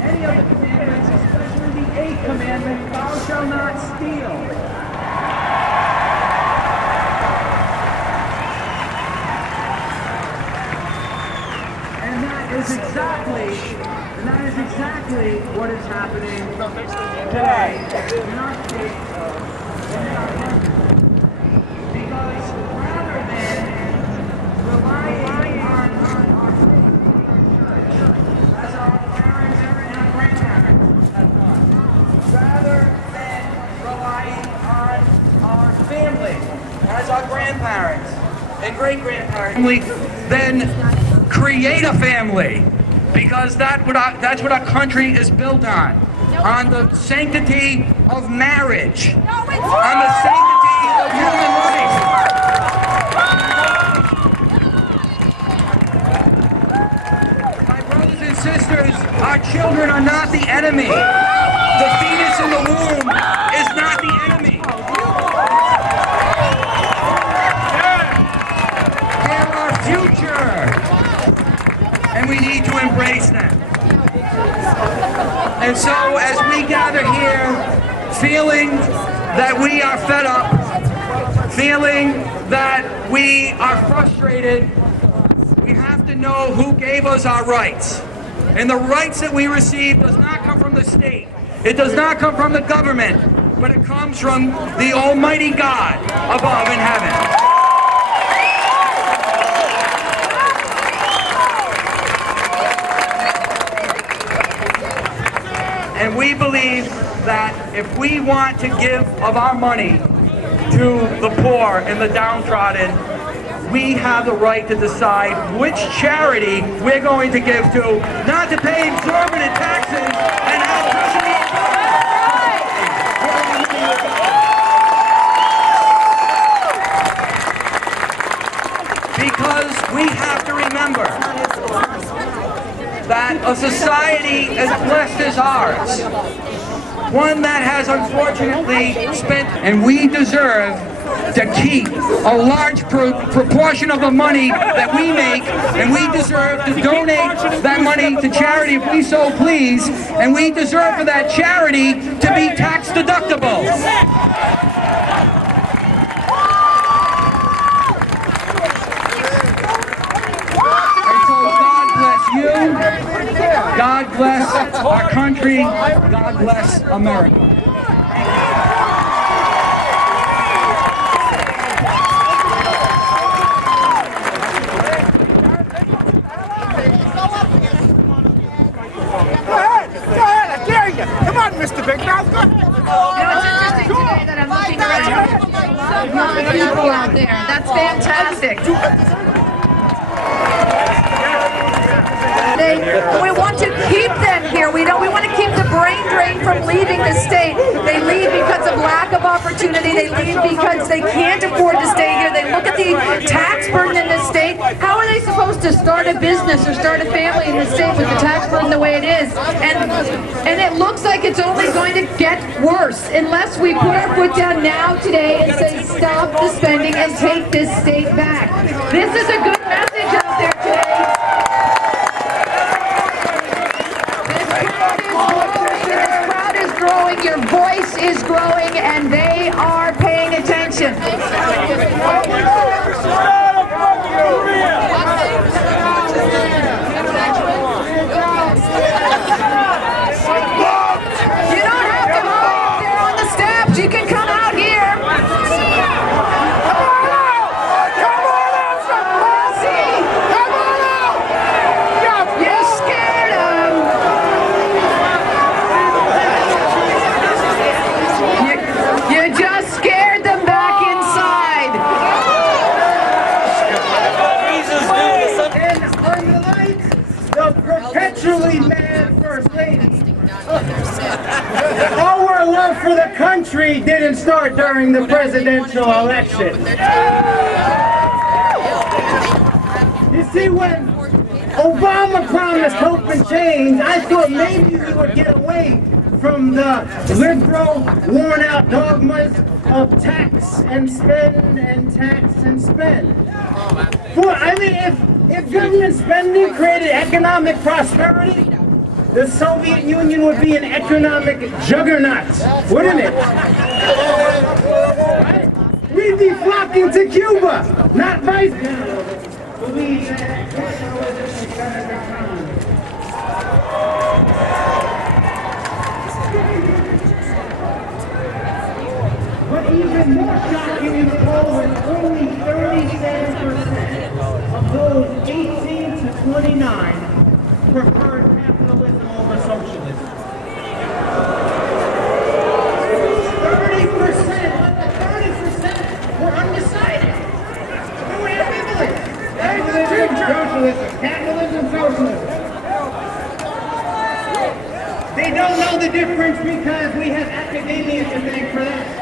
Any of the commandments, especially the 8th commandment, thou shalt not steal. And that is exactly what is happening today in our state and in our country. Because rather than relying on our faith, as our parents and our grandparents have done, rather than relying on our family, as our grandparents and great-grandparents, then create a family, because that's what our country is built on the sanctity of marriage, on the sanctity of human life. My brothers and sisters, our children are not the enemy. The fetus in the womb is not the enemy. They're our future, and we need to embrace them. And so as we gather here, feeling that we are fed up, feeling that we are frustrated, we have to know who gave us our rights. And the rights that we receive does not come from the state. It does not come from the government, but it comes from the Almighty God above in heaven. And we believe that if we want to give of our money to the poor and the downtrodden, we have the right to decide which charity we're going to give to, not to pay exorbitant taxes and have custody. Because we have to remember that a society as blessed as ours, one that has unfortunately spent, and we deserve to keep a large proportion of the money that we make, and we deserve to donate that money to charity if we so please, and we deserve for that charity to be tax deductible. God bless our country. God bless America. Go ahead, I dare you. Come on, Mr. Big Mouth. You know, it's interesting today that I'm looking around. There's a lot of people out there. That's fantastic. We want to keep them here. We want to keep the brain drain from leaving the state. They leave because of lack of opportunity. They leave because they can't afford to stay here. They look at the tax burden in the state. How are they supposed to start a business or start a family in the state with the tax burden the way it is? And it looks like it's only going to get worse unless we put our foot down now today and say stop the spending and take this state back. This is a good message out there today. Growing, your voice is growing, and they are paying attention. You don't have to hide there on the steps. You can come out here. Come on out! Come on out! for the country didn't start during the presidential election. You see, when Obama promised hope and change, I thought maybe we would get away from the liberal, worn-out dogmas of tax and spend and tax and spend. I mean, if government spending created economic prosperity, the Soviet Union would be an economic juggernaut, wouldn't it? We'd be flocking to Cuba, not vice versa. But even more shocking in the poll is only 37% of those 18 to 29 preferred capitalism over socialism. 30% were undecided. They were ambivalent. Capitalism, socialism. They don't know the difference because we have academia to thank for that.